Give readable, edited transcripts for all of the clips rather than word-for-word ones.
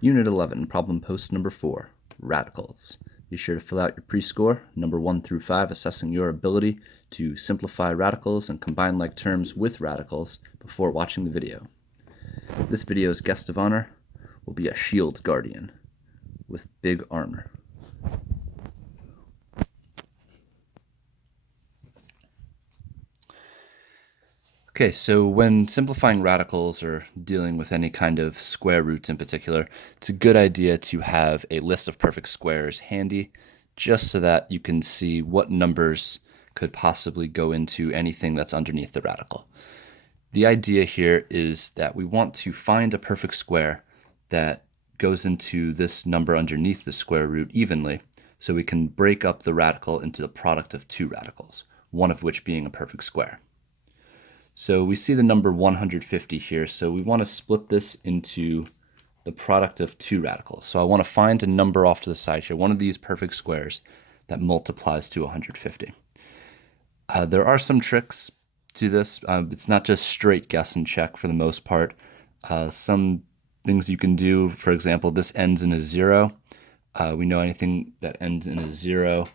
Unit 11, problem post number 4, radicals. Be sure to fill out your pre-score, number 1 through 5, assessing your ability to simplify radicals and combine like terms with radicals before watching the video. This video's guest of honor will be a shield guardian with big armor. Okay, so when simplifying radicals or dealing with any kind of square roots in particular, it's a good idea to have a list of perfect squares handy just so that you can see what numbers could possibly go into anything that's underneath the radical. The idea here is that we want to find a perfect square that goes into this number underneath the square root evenly, so we can break up the radical into the product of two radicals, one of which being a perfect square. So we see the number 150 here, so we want to split this into the product of two radicals. So I want to find a number off to the side here, one of these perfect squares that multiplies to 150. There are some tricks to this. It's not just straight guess and check for the most part. Some things you can do, for example, this ends in a 0. We know anything that ends in a 0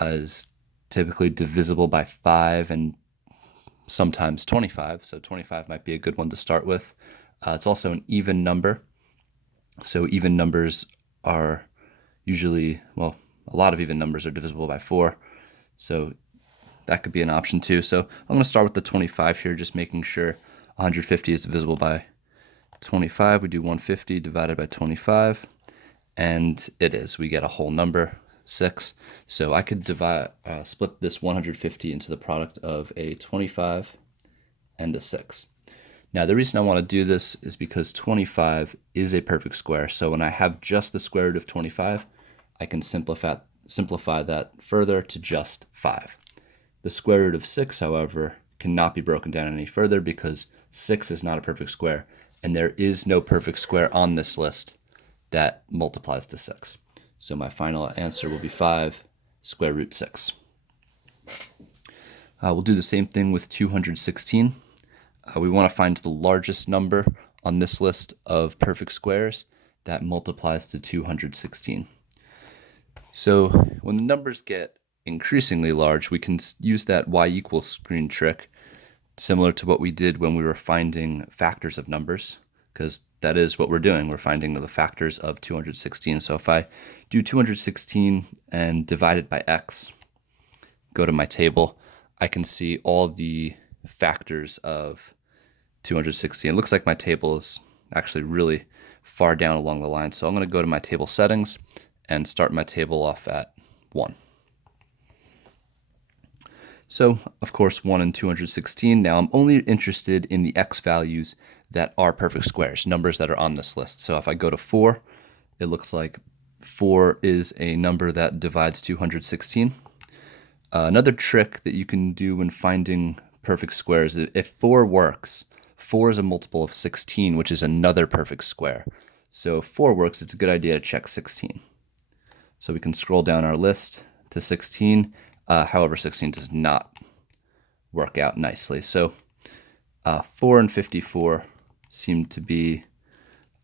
is typically divisible by 5 and sometimes 25, so 25 might be a good one to start with. It's also an even number, so even numbers are usually, well, a lot of even numbers are divisible by 4, so that could be an option too. So I'm going to start with the 25 here, just making sure 150 is divisible by 25. We do 150 divided by 25, and it is. We get a whole number, 6. So I could split this 150 into the product of a 25 and a 6. Now the reason I want to do this is because 25 is a perfect square. So when I have just the square root of 25, I can simplify that further to just 5. The square root of 6, however, cannot be broken down any further because 6 is not a perfect square, and there is no perfect square on this list that multiplies to 6. So my final answer will be 5 square root 6. We'll do the same thing with 216. We want to find the largest number on this list of perfect squares that multiplies to 216. So when the numbers get increasingly large, we can use that y equals screen trick, similar to what we did when we were finding factors of numbers, because that is what we're doing. We're finding the factors of 216. So if I do 216 and divide it by x, go to my table, I can see all the factors of 216. It looks like my table is actually really far down along the line. So I'm going to go to my table settings and start my table off at 1. So, of course, 1 and 216. Now, I'm only interested in the x values that are perfect squares, numbers that are on this list. So if I go to 4, it looks like 4 is a number that divides 216. Another trick that you can do when finding perfect squares, if 4 works, 4 is a multiple of 16, which is another perfect square. So if 4 works, it's a good idea to check 16. So we can scroll down our list to 16. However, 16 does not work out nicely. So 4 and 54 seem to be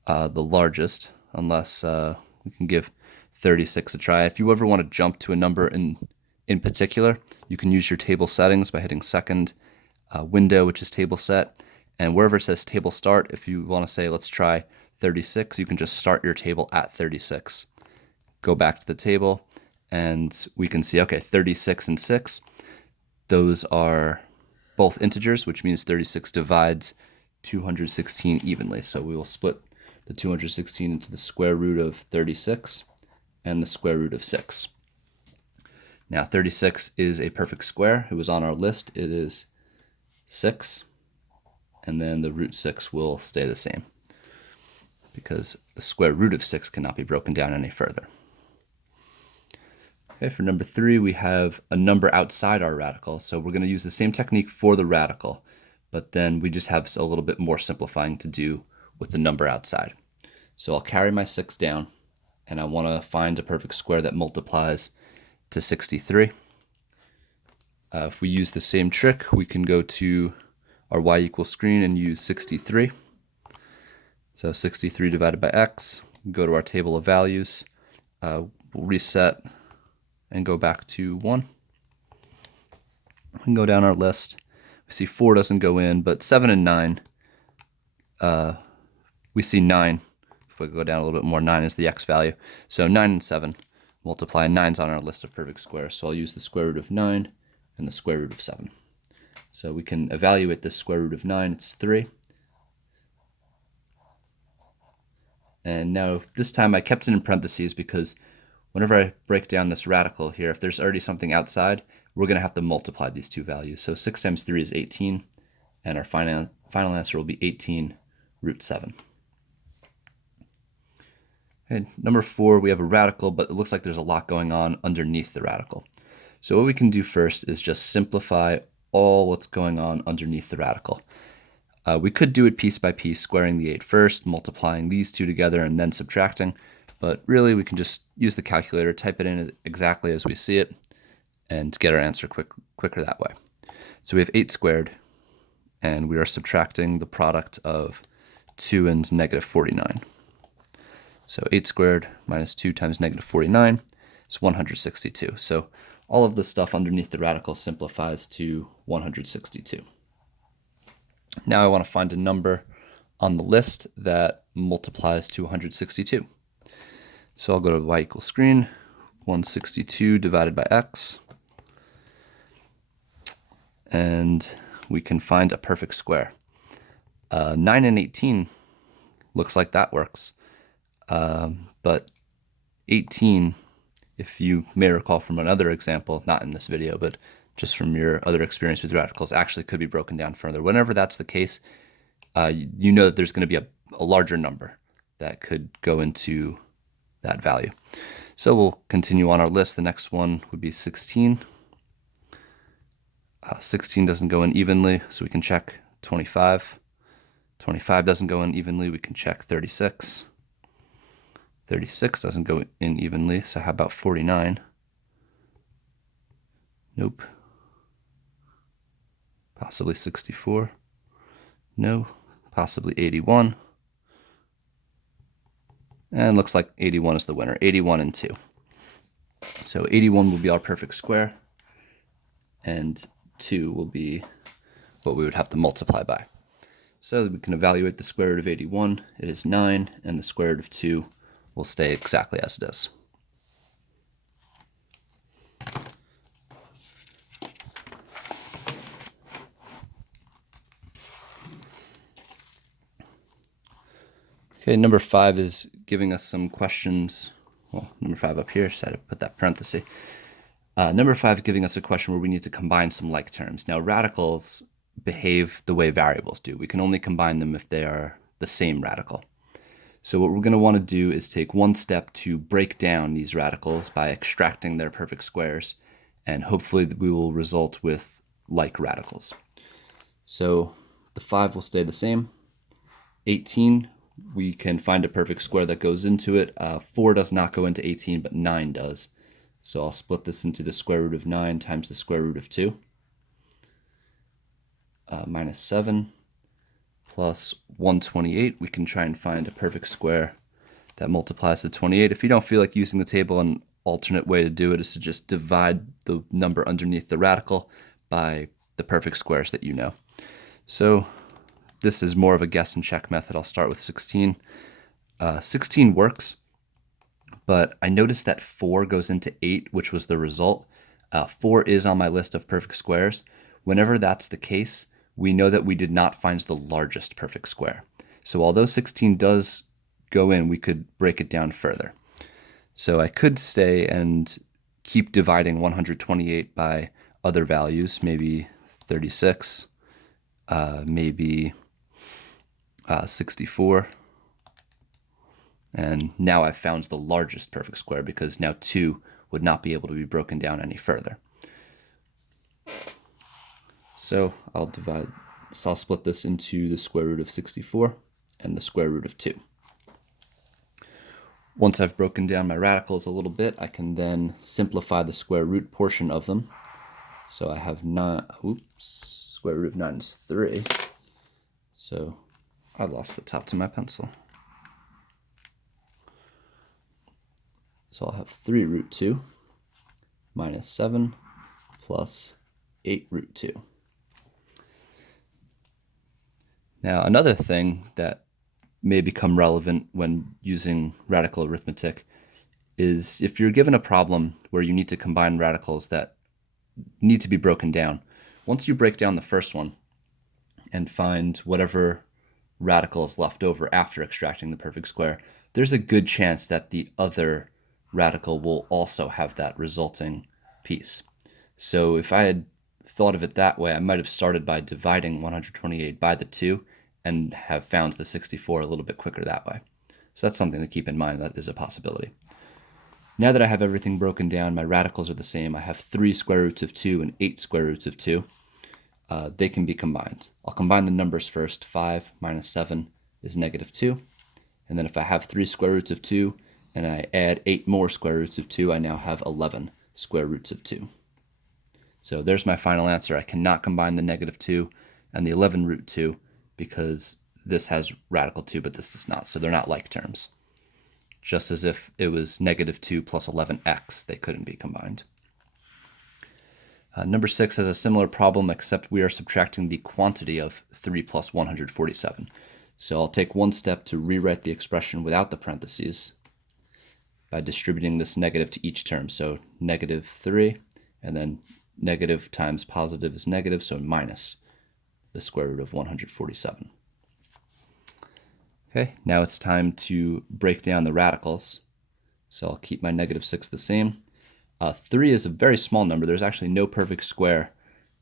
the largest, unless we can give 36 a try. If you ever want to jump to a number in particular, you can use your table settings by hitting second window, which is table set. And wherever it says table start, if you want to say, let's try 36, you can just start your table at 36. Go back to the table, and we can see, okay, 36 and 6, those are both integers, which means 36 divides 216 evenly. So we will split the 216 into the square root of 36 and the square root of 6. Now 36 is a perfect square. It was on our list. It is 6, and then the root 6 will stay the same because the square root of 6 cannot be broken down any further. Okay, for number 3, we have a number outside our radical. So we're going to use the same technique for the radical, but then we just have a little bit more simplifying to do with the number outside. So I'll carry my 6 down, and I want to find a perfect square that multiplies to 63. If we use the same trick, we can go to our y equals screen and use 63. So 63 divided by x, go to our table of values, we'll reset and go back to 1. And go down our list. We see 4 doesn't go in, but 7 and 9, we see 9. If we go down a little bit more, 9 is the x value. So 9 and 7 multiply. 9's on our list of perfect squares. So I'll use the square root of 9 and the square root of 7. So we can evaluate this square root of 9. It's 3. And now this time I kept it in parentheses because whenever I break down this radical here, if there's already something outside, we're going to have to multiply these two values. So 6 times 3 is 18, and our final answer will be 18 root 7. Okay, number 4, we have a radical, but it looks like there's a lot going on underneath the radical. So what we can do first is just simplify all what's going on underneath the radical. We could do it piece by piece, squaring the 8 first, multiplying these two together, and then subtracting. But really, we can just use the calculator, type it in exactly as we see it, and get our answer quicker that way. So we have 8 squared, and we are subtracting the product of 2 and negative 49. So 8 squared minus 2 times negative 49 is 162. So all of the stuff underneath the radical simplifies to 162. Now I want to find a number on the list that multiplies to 162. So I'll go to y equals screen, 162 divided by x, and we can find a perfect square. 9 and 18 looks like that works, but 18, if you may recall from another example, not in this video, but just from your other experience with radicals, actually could be broken down further. Whenever that's the case, you know that there's going to be a larger number that could go into that value. So we'll continue on our list. The next one would be 16. 16 doesn't go in evenly, so we can check 25. 25 doesn't go in evenly, we can check 36. 36 doesn't go in evenly, so how about 49? Nope. Possibly 64. No. Possibly 81. And looks like 81 is the winner. 81 and 2. So 81 will be our perfect square, and 2 will be what we would have to multiply by. So we can evaluate the square root of 81. It is 9, and the square root of 2 will stay exactly as it is. Okay, number 5 is giving us some questions. Well, number 5 up here, so I had to put that parenthesis. Number 5 is giving us a question where we need to combine some like terms. Now, radicals behave the way variables do. We can only combine them if they are the same radical. So what we're going to want to do is take one step to break down these radicals by extracting their perfect squares, and hopefully we will result with like radicals. So the 5 will stay the same. 18, we can find a perfect square that goes into it. 4 does not go into 18, but 9 does. So I'll split this into the square root of 9 times the square root of 2. Minus 7 plus 128. We can try and find a perfect square that multiplies to 28. If you don't feel like using the table, an alternate way to do it is to just divide the number underneath the radical by the perfect squares that you know. So this is more of a guess and check method. I'll start with 16. 16 works, but I noticed that 4 goes into 8, which was the result. 4 is on my list of perfect squares. Whenever that's the case, we know that we did not find the largest perfect square. So although 16 does go in, we could break it down further. So I could stay and keep dividing 128 by other values, maybe 36, maybe 64. And now I've found the largest perfect square because now 2 would not be able to be broken down any further. So I'll split this into the square root of 64 and the square root of 2. Once I've broken down my radicals a little bit, I can then simplify the square root portion of them. So I have square root of 9 is 3. So I lost the top to my pencil. So I'll have 3 root 2 minus 7 plus 8 root 2. Now, another thing that may become relevant when using radical arithmetic is if you're given a problem where you need to combine radicals that need to be broken down. Once you break down the first one and find whatever radical is left over after extracting the perfect square, there's a good chance that the other radical will also have that resulting piece. So if I had thought of it that way, I might have started by dividing 128 by the 2 and have found the 64 a little bit quicker that way. So that's something to keep in mind. That is a possibility. Now that I have everything broken down, my radicals are the same. I have 3 square roots of 2 and 8 square roots of 2. They can be combined. I'll combine the numbers first. 5 minus 7 is negative 2. And then if I have 3 square roots of 2 and I add 8 more square roots of 2, I now have 11 square roots of 2. So there's my final answer. I cannot combine the negative 2 and the 11 root 2 because this has radical 2, but this does not. So they're not like terms. Just as if it was negative 2 plus 11x, they couldn't be combined. Number 6 has a similar problem, except we are subtracting the quantity of 3 plus 147. So I'll take one step to rewrite the expression without the parentheses by distributing this negative to each term. So negative 3, and then negative times positive is negative, so minus the square root of 147. Okay, now it's time to break down the radicals. So I'll keep my negative 6 the same. 3 is a very small number. There's actually no perfect square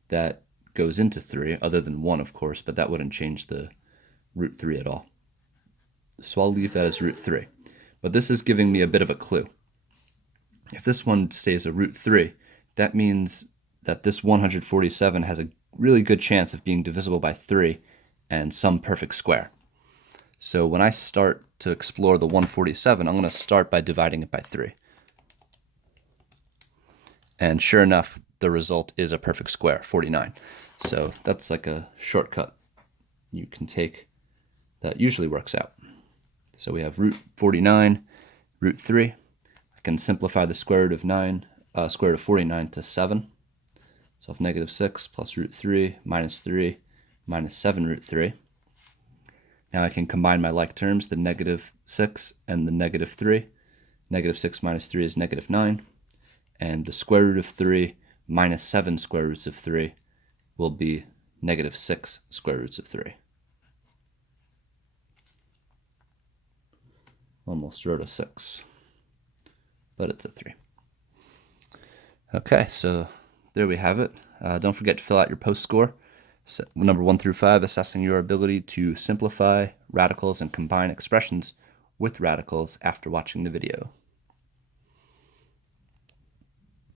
that goes into 3, other than 1, of course, but that wouldn't change the root 3 at all. So I'll leave that as root 3. But this is giving me a bit of a clue. If this one stays a root 3, that means that this 147 has a really good chance of being divisible by 3 and some perfect square. So when I start to explore the 147, I'm going to start by dividing it by 3. And sure enough, the result is a perfect square, 49. So that's like a shortcut you can take that usually works out. So we have root 49, root 3. I can simplify the square root of 49 to 7. So I have negative 6 plus root 3 minus 7 root 3. Now I can combine my like terms, the negative 6 and the negative 3. Negative 6 minus 3 is negative 9. And the square root of 3 minus 7 square roots of 3 will be negative 6 square roots of 3. Almost wrote a 6, but it's a 3. Okay, so there we have it. Don't forget to fill out your post score. Number 1 through 5, assessing your ability to simplify radicals and combine expressions with radicals after watching the video.